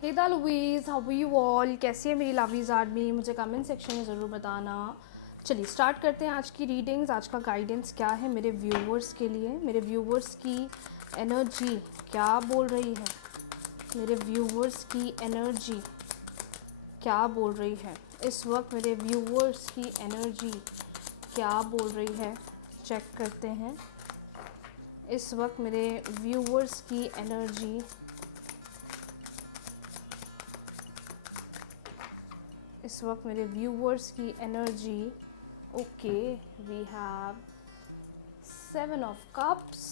Hey the Louies, how you all, कैसी है मेरी लवीज़ आर्मी, मुझे कमेंट सेक्शन में ज़रूर बताना। चलिए स्टार्ट करते हैं आज की रीडिंग्स। आज का गाइडेंस क्या है मेरे व्यूवर्स के लिए, मेरे व्यूवर्स की एनर्जी क्या बोल रही है, मेरे व्यूवर्स की एनर्जी क्या बोल रही है इस वक्त, मेरे व्यूवर्स की एनर्जी क्या बोल रही है। चेक करते हैं इस वक्त मेरे व्यूवर्स की एनर्जी, इस वक्त मेरे व्यूवर्स की energy. Okay, we have 7 of Cups,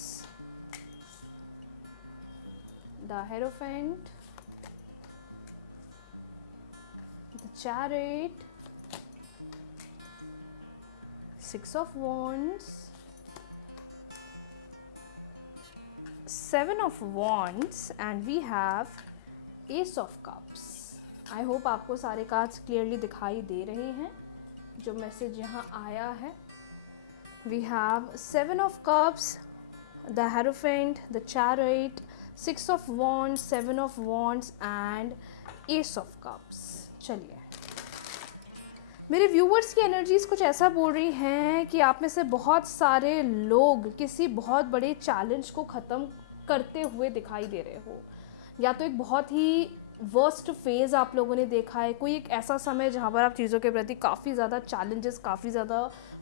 the Hierophant, the Chariot, 6 of Wands, 7 of Wands, and we have Ace of Cups. I hope आपको सारे कार्ड्स क्लियरली दिखाई दे रहे हैं जो मैसेज यहाँ आया है। We have 7 of Cups, the Hierophant, the Chariot, 6 of Wands, 7 of Wands and Ace of Cups। चलिए, मेरे व्यूवर्स की एनर्जीज़ कुछ ऐसा बोल रही हैं कि आप में से बहुत सारे लोग किसी बहुत बड़े चैलेंज को ख़त्म करते हुए दिखाई दे रहे हो, या तो एक बहुत ही वर्स्ट फेज़ आप लोगों ने देखा है, कोई एक ऐसा समय जहाँ पर आप चीज़ों के प्रति काफ़ी ज़्यादा चैलेंजेस, काफ़ी ज़्यादा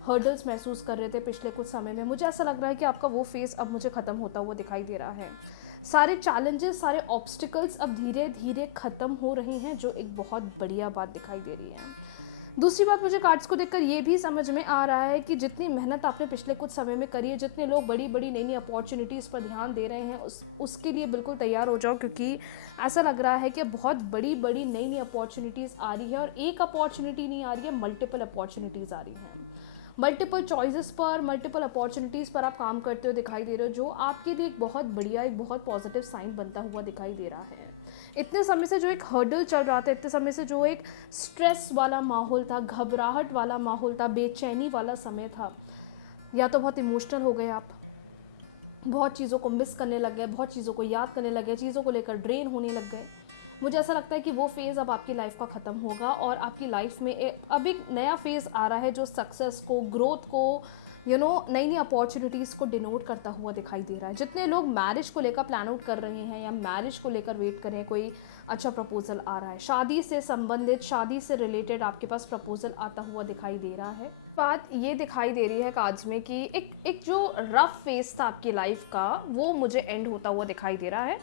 हर्डल्स महसूस कर रहे थे पिछले कुछ समय में। मुझे ऐसा लग रहा है कि आपका वो फेज़ अब मुझे ख़त्म होता हुआ दिखाई दे रहा है। सारे चैलेंजेस, सारे ऑब्स्टिकल्स अब धीरे धीरे ख़त्म हो रहे हैं, जो एक बहुत बढ़िया बात दिखाई दे रही है। दूसरी बात, मुझे कार्ड्स को देखकर ये भी समझ में आ रहा है कि जितनी मेहनत आपने पिछले कुछ समय में करी है, जितने लोग बड़ी बड़ी नई नई अपॉर्चुनिटीज़ पर ध्यान दे रहे हैं, उसके लिए बिल्कुल तैयार हो जाओ, क्योंकि ऐसा लग रहा है कि बहुत बड़ी बड़ी नई नई अपॉर्चुनिटीज़ आ रही है। और एक अपॉर्चुनिटी नहीं आ रही है, मल्टीपल अपॉर्चुनिटीज़ आ रही हैं। मल्टीपल चॉइसेस पर, मल्टीपल अपॉर्चुनिटीज़ पर आप काम करते हुए दिखाई दे रहे हो, जो आपके लिए एक बहुत बढ़िया, एक बहुत पॉजिटिव साइन बनता हुआ दिखाई दे रहा है। इतने समय से जो एक हर्डल चल रहा था, इतने समय से जो एक स्ट्रेस वाला माहौल था, घबराहट वाला माहौल था, बेचैनी वाला समय था, या तो बहुत इमोशनल हो गए आप, बहुत चीज़ों को मिस करने लग गए, बहुत चीज़ों को याद करने लग गए, चीज़ों को लेकर ड्रेन होने लग गए। मुझे ऐसा लगता है कि वो फेज़ अब आपकी लाइफ का ख़त्म होगा और आपकी लाइफ में अब एक नया फेज़ आ रहा है जो सक्सेस को, ग्रोथ को, नई नई अपॉर्चुनिटीज़ को डिनोट करता हुआ दिखाई दे रहा है। जितने लोग मैरिज को लेकर प्लान आउट कर रहे हैं या मैरिज को लेकर वेट कर रहे हैं, कोई अच्छा प्रपोजल आ रहा है, शादी से संबंधित, शादी से रिलेटेड आपके पास प्रपोजल आता हुआ दिखाई दे रहा है। बात ये दिखाई दे रही है कार्ड्स में कि एक जो रफ फेज़ था आपकी लाइफ का, वो मुझे एंड होता हुआ दिखाई दे रहा है।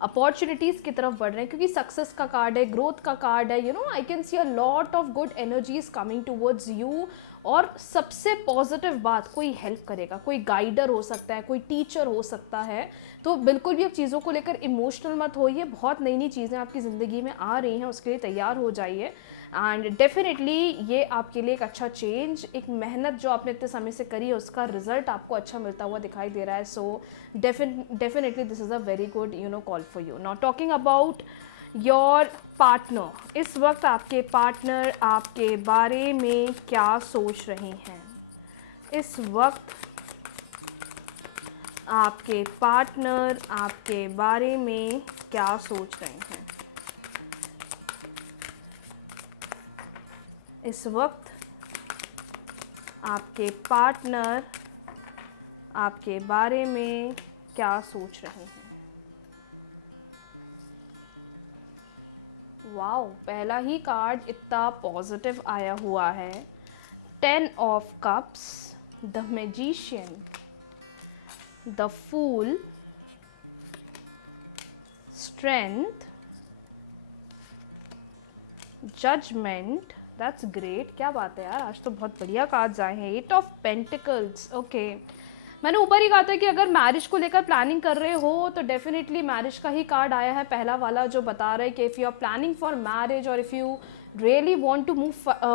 अपॉर्चुनिटीज़ की तरफ बढ़ रहे हैं, क्योंकि सक्सेस का कार्ड है, ग्रोथ का कार्ड है। I can see a lot of good energies coming towards you. और सबसे पॉजिटिव बात, कोई हेल्प करेगा, कोई गाइडर हो सकता है, कोई टीचर हो सकता है। तो बिल्कुल भी अब चीज़ों को लेकर इमोशनल मत होइए। बहुत नई नई चीज़ें आपकी ज़िंदगी में आ रही हैं, उसके लिए तैयार हो जाइए। एंड डेफिनेटली ये आपके लिए एक अच्छा चेंज, एक मेहनत जो आपने इतने समय से करी है, उसका रिजल्ट आपको अच्छा मिलता हुआ दिखाई दे रहा है। So definitely this is a very good call for you. Now talking about your partner, इस वक्त आपके पार्टनर आपके बारे में क्या सोच रहे हैं? इस वक्त आपके पार्टनर आपके बारे में क्या सोच रहे हैं? इस वक्त आपके पार्टनर आपके बारे में क्या सोच रहे हैं? वाओ, पहला ही कार्ड इतना पॉजिटिव आया हुआ है। 10 of Cups, the magician, the fool, strength, judgement. That's great, क्या बात है यार, आज तो बहुत बढ़िया कार्ड्स आए हैं। 8 of Pentacles, ओके। मैंने ऊपर ही कहा था कि अगर मैरिज को लेकर प्लानिंग कर रहे हो तो डेफिनेटली मैरिज का ही कार्ड आया है, पहला वाला, जो बता रहा है कि if you are planning for marriage और if you really want to move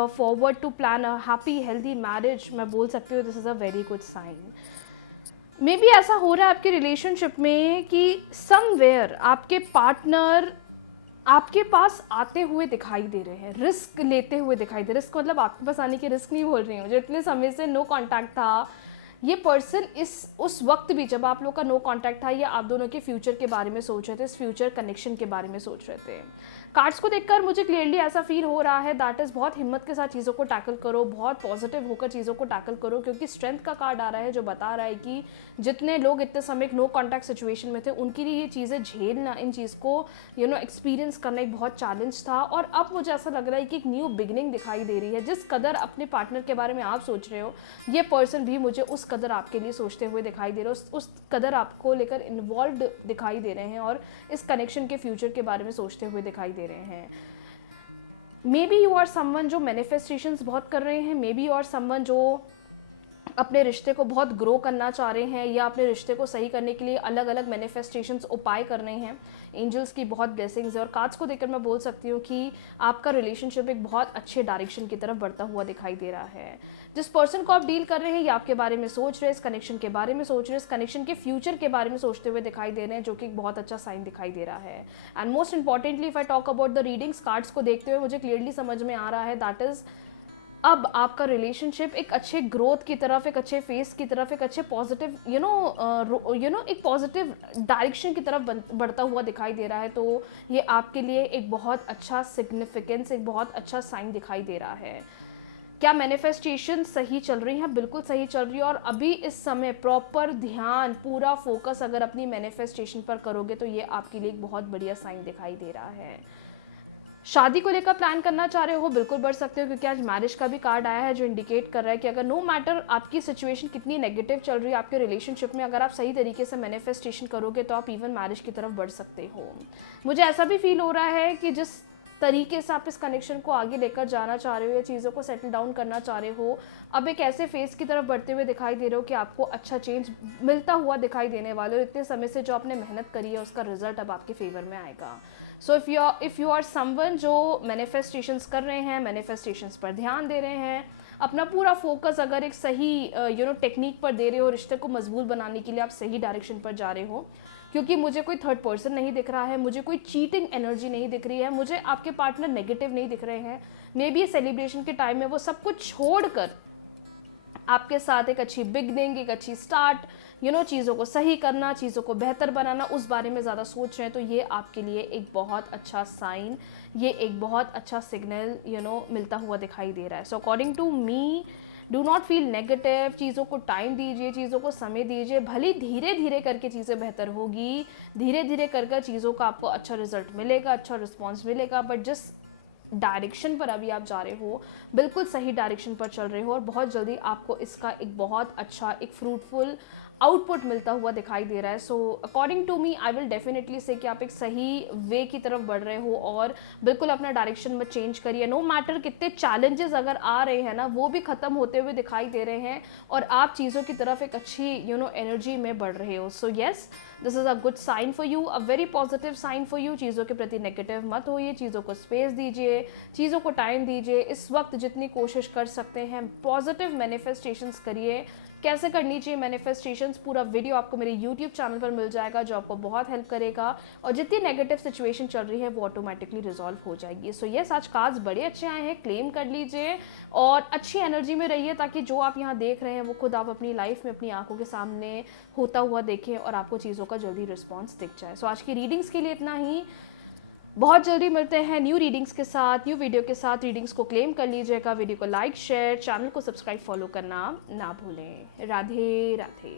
forward to plan a happy healthy marriage, मैं बोल सकती हूँ this is a very good sign. Maybe ऐसा हो रहा है आपके रिलेशनशिप में कि समवेयर आपके पार्टनर आपके पास आते हुए दिखाई दे रहे हैं, रिस्क लेते हुए दिखाई दे रहे हैं। रिस्क मतलब आपके पास आने की रिस्क नहीं बोल रही हूँ, जो इतने समय से नो कांटेक्ट था, ये पर्सन उस वक्त भी जब आप लोग का नो कांटेक्ट था, या आप दोनों के फ्यूचर के बारे में सोच रहे थे, इस फ्यूचर कनेक्शन के बारे में सोच रहे थे। कार्ड्स को देखकर मुझे क्लियरली ऐसा फील हो रहा है दैट इज़ बहुत हिम्मत के साथ चीज़ों को टैकल करो, बहुत पॉजिटिव होकर चीज़ों को टैकल करो, क्योंकि स्ट्रेंथ का कार्ड आ रहा है जो बता रहा है कि जितने लोग इतने समय एक नो कॉन्टैक्ट सिचुएशन में थे, उनके लिए ये चीज़ें झेलना, इन चीज़ को एक्सपीरियंस करना एक बहुत चैलेंज था। और अब मुझे ऐसा लग रहा है कि एक न्यू बिगिनिंग दिखाई दे रही है। जिस कदर अपने पार्टनर के बारे में आप सोच रहे हो, ये पर्सन भी मुझे उस कदर आपके लिए सोचते हुए दिखाई दे रहे हो, उस कदर आपको लेकर इन्वॉल्व दिखाई दे रहे हैं और इस कनेक्शन के फ्यूचर के बारे में सोचते हुए दिखाई दे रहे हैं। Maybe you are someone जो मैनिफेस्टेशंस बहुत कर रहे हैं, maybe you are someone जो अपने रिश्ते को बहुत ग्रो करना चाह रहे हैं, या अपने रिश्ते को सही करने के लिए अलग अलग मैनिफेस्टेशंस उपाय कर रहे हैं। एंजल्स की बहुत ब्लेसिंग्स है, और कार्ड्स को देखकर मैं बोल सकती हूँ कि आपका रिलेशनशिप एक बहुत अच्छे डायरेक्शन की तरफ बढ़ता हुआ दिखाई दे रहा है। जिस पर्सन को आप डील कर रहे हैं, ये आपके बारे में सोच रहे हैं, इस कनेक्शन के बारे में सोच रहे हैं, इस कनेक्शन के फ्यूचर के बारे में सोचते हुए दिखाई दे रहे हैं, जो कि एक बहुत अच्छा साइन दिखाई दे रहा है। And most importantly if I talk about the readings, cards को देखते हुए मुझे क्लियरली समझ में आ रहा है दैट इज़ अब आपका रिलेशनशिप एक अच्छे ग्रोथ की तरफ, एक अच्छे फेस की तरफ, एक अच्छे पॉजिटिव एक पॉजिटिव डायरेक्शन की तरफ बढ़ता हुआ दिखाई दे रहा है। तो ये आपके लिए एक बहुत अच्छा सिग्निफिकेंस, एक बहुत अच्छा साइन दिखाई दे रहा है। क्या मैनिफेस्टेशन सही चल रही है? बिल्कुल सही चल रही है, और अभी इस समय प्रॉपर ध्यान, पूरा फोकस अगर अपनी मैनिफेस्टेशन पर करोगे तो ये आपके लिए एक बहुत बढ़िया साइन दिखाई दे रहा है। शादी को लेकर प्लान करना चाह रहे हो, बिल्कुल बढ़ सकते हो, क्योंकि आज मैरिज का भी कार्ड आया है जो इंडिकेट कर रहा है कि अगर नो मैटर आपकी सिचुएशन कितनी नेगेटिव चल रही है आपके रिलेशनशिप में, अगर आप सही तरीके से मैनिफेस्टेशन करोगे तो आप इवन मैरिज की तरफ बढ़ सकते हो। मुझे ऐसा भी फील हो रहा है कि जिस तरीके से आप इस कनेक्शन को आगे लेकर जाना चाह रहे हो, या चीज़ों को सेटल डाउन करना चाह रहे हो, अब एक ऐसे फेज की तरफ बढ़ते हुए दिखाई दे रहे हो कि आपको अच्छा चेंज मिलता हुआ दिखाई देने वाले हो। इतने समय से जो आपने मेहनत करी है उसका रिजल्ट अब आपके फेवर में आएगा। So if you are someone जो मैनिफेस्टेशंस कर रहे हैं, मैनिफेस्टेशंस पर ध्यान दे रहे हैं, अपना पूरा फोकस अगर एक सही टेक्निक पर दे रहे हो, रिश्ते को मजबूत बनाने के लिए आप सही डायरेक्शन पर जा रहे हो, क्योंकि मुझे कोई थर्ड पर्सन नहीं दिख रहा है, मुझे कोई चीटिंग एनर्जी नहीं दिख रही है, मुझे आपके पार्टनर नेगेटिव नहीं दिख रहे हैं। मे बी ये सेलिब्रेशन के टाइम में वो सब कुछ छोड़कर आपके साथ एक अच्छी बिगनिंग, एक अच्छी स्टार्ट, चीज़ों को सही करना, चीज़ों को बेहतर बनाना, उस बारे में ज़्यादा सोच रहे हैं। तो ये आपके लिए एक बहुत अच्छा साइन, ये एक बहुत अच्छा सिग्नल मिलता हुआ दिखाई दे रहा है। So according to me, do not feel negative, चीज़ों को टाइम दीजिए, चीज़ों को समय दीजिए, भले धीरे धीरे करके चीज़ें बेहतर होगी, धीरे धीरे कर चीज़ों का आपको अच्छा रिजल्ट मिलेगा, अच्छा रिस्पॉन्स मिलेगा, बट जिस डायरेक्शन पर अभी आप जा रहे हो, बिल्कुल सही डायरेक्शन पर चल रहे हो, और बहुत जल्दी आपको इसका एक बहुत अच्छा, एक फ्रूटफुल आउटपुट मिलता हुआ दिखाई दे रहा है। So according to me, I will definitely say कि आप एक सही वे की तरफ बढ़ रहे हो, और बिल्कुल अपना डायरेक्शन में चेंज करिए। नो मैटर कितने चैलेंजेस अगर आ रहे हैं ना, वो भी ख़त्म होते हुए दिखाई दे रहे हैं, और आप चीज़ों की तरफ एक अच्छी एनर्जी में बढ़ रहे हो। So yes, this is a good sign for you, a very positive sign for you. चीज़ों के प्रति नेगेटिव मत होइए, चीज़ों को स्पेस दीजिए, चीज़ों को टाइम दीजिए। इस वक्त जितनी कोशिश कर सकते हैं पॉजिटिव मैनिफेस्टेशंस करिए। कैसे करनी चाहिए मैनिफेस्टेशंस, पूरा वीडियो आपको मेरे यूट्यूब चैनल पर मिल जाएगा, जो आपको बहुत हेल्प करेगा, और जितनी नेगेटिव सिचुएशन चल रही है वो ऑटोमेटिकली रिजॉल्व हो जाएगी। सो येस, आज कार्ड्स बड़े अच्छे आए हैं, क्लेम कर लीजिए और अच्छी एनर्जी में रहिए, ताकि जो आप यहाँ देख रहे हैं वो खुद आप अपनी लाइफ में अपनी आंखों के सामने होता हुआ देखें, और आपको चीज़ों का जल्दी रिस्पॉन्स दिख जाए। सो आज की रीडिंग्स के लिए इतना ही। बहुत जल्दी मिलते हैं न्यू रीडिंग्स के साथ, न्यू वीडियो के साथ। रीडिंग्स को क्लेम कर लीजिएगा, वीडियो को लाइक, शेयर, चैनल को सब्सक्राइब, फॉलो करना ना भूलें। राधे राधे।